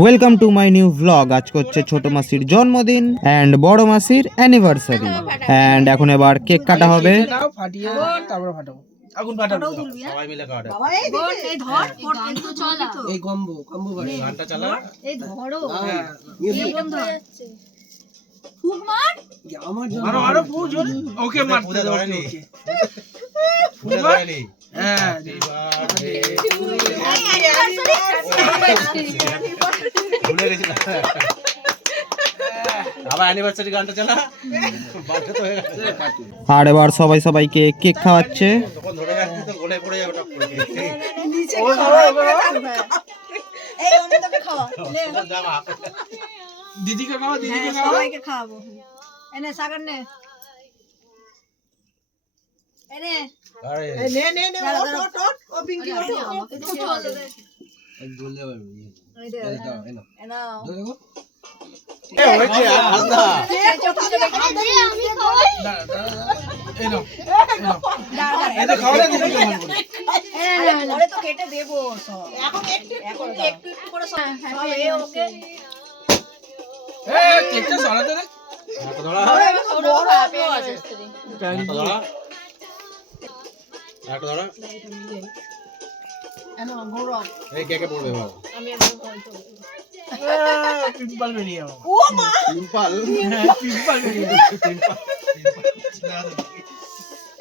Welcome to my new vlog. আজ করছে ছোট মাসির জন্মদিন এন্ড বড় মাসির অ্যানিভার্সারি এন্ড এখন এবার কেক কাটা হবে। আগুন ফাটাবো সবাই মিলে কাটে। এই ধর গান তো চলা, এই কম্বো বাড়ি গানটা চালা, এই ধরো মিউজিক ধর ফুক মার আমার জন্য আরো ফুক ওকে মারতে দাও ওকে ফুক মারনি। হ্যাঁ ভুলে গেছি আবার অ্যানিভার্সারি গানটা চালা বাজে তো হয়ে গেছে। আর এবার সবাই সবাইকে কেক খাওয়াচ্ছে। তখন ধরে রাখছি তো গলে পড়ে যাবে টপ করে নিচে খাওয়া এই অমৃতকে খাওয়া লে দিদিকে খাওয়া সবাইকে খাওয়াবো। এনে সাগর নে এনে আরে নে ওট ও পিঙ্কি ওট একটু চল দে এক বললে পারবি এই দে এনা দেখো এ হয়েছে আর হাসনা আমি খাওয়াই এই নাও এটা খাওয়ালে দিদিকে বলবো পরে তো কেটে দেব সব এখন একটু করে সব এ ওকে এ কেকটা সরাতে দে হাতে ধরা বড় হ্যাপি অ্যানিভার্সারি হাতে ধরা হাতে ধরা এনা গৌরব এই কেকে পড়বে এবার আমি একদম বলতো পিম্পল বেরিয়ে যাবে ও মা পিম্পল বেরিয়ে পিম্পল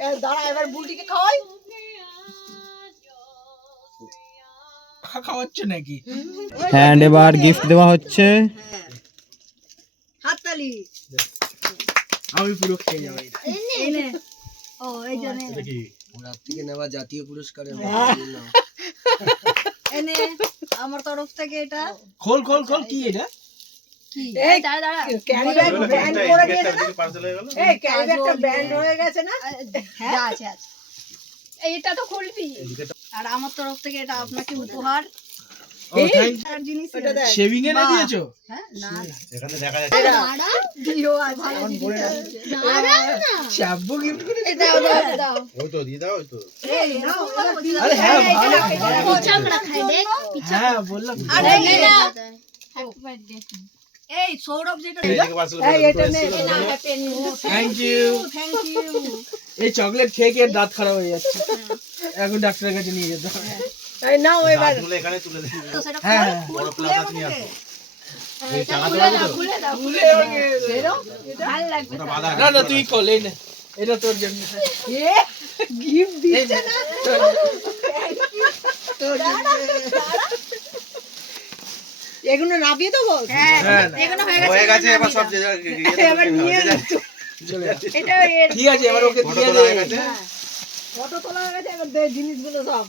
এ দাঁড়া এবার বুলটিকে খাওয়াই খাওয়াচ্ছে নাকি এন্ড এবার গিফট দেওয়া হচ্ছে। হাততালি আমি পুরো খেয়ে যাবো এনে ও এই জন্য দেখি ওরা থেকে নেওয়া জাতীয় পুরস্কারের এনে আমার তরফ থেকে এটা খোল খোল খোল কি এটা কি এই দাঁড়া ক্যারি ব্যাগ ব্যান্ড করে গেছে না পার্সেল হয়ে গেল এই ক্যারি ব্যাগটা ব্যান্ড হয়ে গেছে না হ্যাঁ আছে এইটা তো খুলবি আর আমার তরফ থেকে এটা আপনাকে উপহার ও থ্যাঙ্ক আর জিনিস এটা দেখ শেভিং এ না দিয়েছো হ্যাঁ না এখানে দেখা যাচ্ছে দাঁড়া দিও আর ভালো দাঁড়া না চাব্বু গিফট করে এটা দাও দাও ওই তো দিয়ে দাও ওই তো এই নাও আরে হ্যাঁ ভালো চামড়া খাই দেখ হ্যাঁ বললাম আরে না হ্যাপি বার্থডে এই সৌরভ যেটা এই এটা নে থ্যাংক ইউ থ্যাংক ইউ এই চকলেট খেয়ে খেয়ে দাঁত খারাপ হয়ে যাচ্ছে এখন ডাক্তারের কাছে নিয়ে যেতে হবে এই নাও এবার তুলে এখানে তুলে দে তো সেটা হ্যাঁ খুলে বড় প্লাস আছে নিয়ে আসো এই টাকা খুলে দেওয়া দাও তো খুলে দাও খুলে বেরো ভালো লাগবে ওটা বাধা না না তুই কল এই নে এটা তোর জন্য এ গিফট দিচ্ছে না তোর জন্য এগুলো নাবিয়ে দেবো হ্যাঁ এগুলো হয়ে গেছে এবার সব এবার নিয়ে চলে যাচ্ছে এটা ঠিক আছে এবার ওকে দিয়ে দে ফটো তোলা হয়ে গেছে এবার দে জিনিসগুলো সব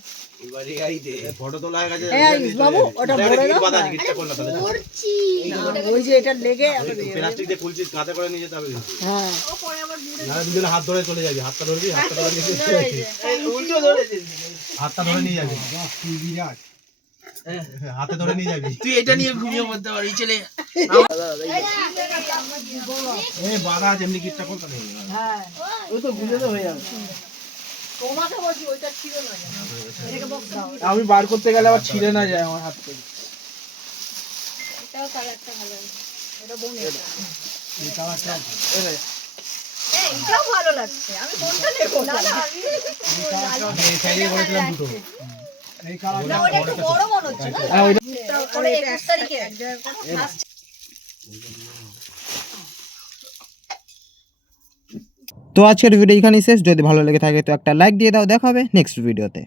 এবারে আই দে ফটো তোলা হয়ে গেছে এই বাবু ওটা ভরে দাও বাধা জিজ্ঞাসা করলাম তাহলে ওই যে এটা লেগে প্লাস্টিক দিয়ে খুলছিস কাঁধে করে নিয়ে যেতে হবে হ্যাঁ না দুজনে হাত ধরে চলে যাবি হাতটা ধরবি হাতটা ধরে নিয়ে উল্টো ধরেছিস হাতটা ধরে নিয়ে যাবি তুই বিরাট হাতে ধরে নিয়ে যাবি তুই এটা নিয়ে ঘুমিয়ে পড়তে পারবি চলে এই বাধা আছে এমনি গিফটটা কোনটা নেই হ্যাঁ ওই তো ঘুরে তো হয়ে যাবে তোমাকে বলছি ওইটা ছিল না এটাকে বক্স দাও আমি বার করতে গেলে আবার ছিঁড়ে না যায় আমার হাত থেকে এটাও কালারটা ভালো এটা বোনের এই কালারটা এই এটাও ভালো লাগছে আমি কোনটা নেব না না আমি এই সাইডে করেছিলাম দুটো এই না ওটা একটু বড় মনে হচ্ছে না হ্যাঁ ওইটা ওটা 21 তারিখে তো আজকের ভিডিও এখানেই শেষ। যদি ভালো লেগে থাকে তো একটা লাইক দিয়ে দাও। দেখা হবে নেক্সট ভিডিওতে।